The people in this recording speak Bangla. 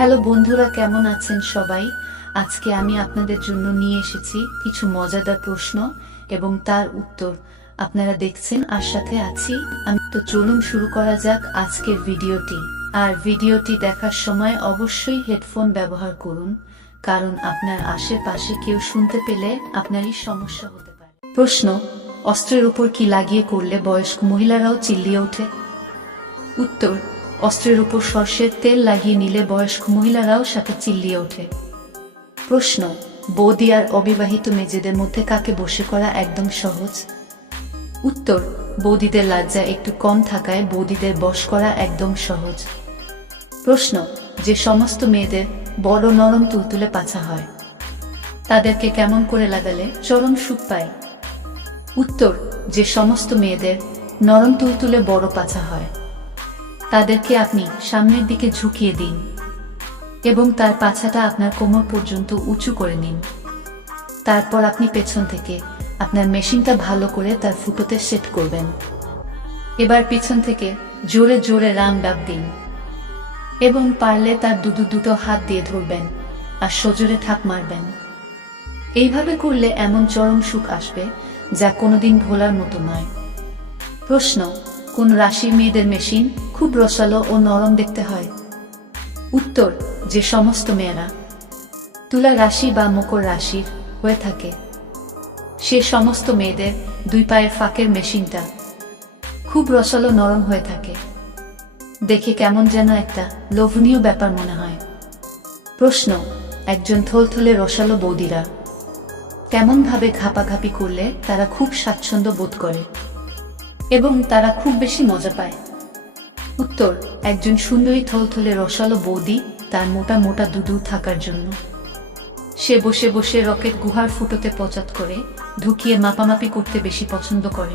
হ্যালো বন্ধুরা, কেমন আছেন সবাই? আজকে আমি আপনাদের জন্য নিয়ে এসেছি কিছু মজাদার প্রশ্ন এবং তার উত্তর। আপনারা দেখছেন আর সাথে আছি আমি। তো চলুন শুরু করা যাক আজকের ভিডিওটি। আর ভিডিওটি দেখার সময় অবশ্যই হেডফোন ব্যবহার করুন, কারণ আপনার আশেপাশে কেউ শুনতে পেলে আপনারই সমস্যা হতে পারে। প্রশ্ন: অস্ত্রের উপর কি লাগিয়ে করলে বয়স্ক মহিলারাও চিল্লিয়ে ওঠে? উত্তর: অস্ত্রের উপর সর্ষের তেল লাগিয়ে নিলে বয়স্ক মহিলারাও সাথে চিল্লিয়ে ওঠে। প্রশ্ন: বৌদি আর অবিবাহিত মেয়েদের মধ্যে কাকে বশে করা একদম সহজ? উত্তর: বৌদিদের লজ্জা একটু কম থাকায় বৌদিদের বশ করা একদম সহজ। প্রশ্ন: যে সমস্ত মেয়েদের বড় নরম তুলতুলে পাছা হয়, তাদেরকে কেমন করে লাগালে চরম সুখ পায়? উত্তর: যে সমস্ত মেয়েদের নরম তুলতুলে বড় পাছা হয়, তাদেরকে আপনি সামনের দিকে ঝুঁকিয়ে দিন এবং তার পাছাটা আপনার কোমর পর্যন্ত উঁচু করে নিন। তারপর আপনি পেছন থেকে আপনার মেশিনটা ভালো করে তার ফুটোতে সেট করবেন। এবার পিছন থেকে জোরে জোরে রাম ডাক দিন এবং পারলে তার দুটো হাত দিয়ে ধরবেন আর সজোরে ঠাক মারবেন। এইভাবে করলে এমন চরম সুখ আসবে যা কোনোদিন ভোলার মতো নয়। প্রশ্ন: কোন রাশির মেয়েদের মেশিন খুব রসালো ও নরম দেখতে হয়? উত্তর: যে সমস্ত মেয়েরা তুলা রাশি বা মকর রাশির হয়ে থাকে, সে সমস্ত মেয়েদের দুই পায়ের ফাঁকের মেশিনটা খুব রসালো নরম হয়ে থাকে। দেখে কেমন যেন একটা লোভনীয় ব্যাপার মনে হয়। প্রশ্ন: একজন থলথলে রসালো বৌদিরা কেমন ভাবে ঘাপাঘাপি করলে তারা খুব স্বাচ্ছন্দ্য বোধ করে এবং তারা খুব বেশি মজা পায়? উত্তর: একজন সুন্দরী থলথলে রসালো বৌদি তার মোটা মোটা দুধু থাকার জন্য সে বসে বসে রকেট গুহার ফুটোতে পচাত করে ঢুকিয়ে মাপামাপি করতে বেশি পছন্দ করে।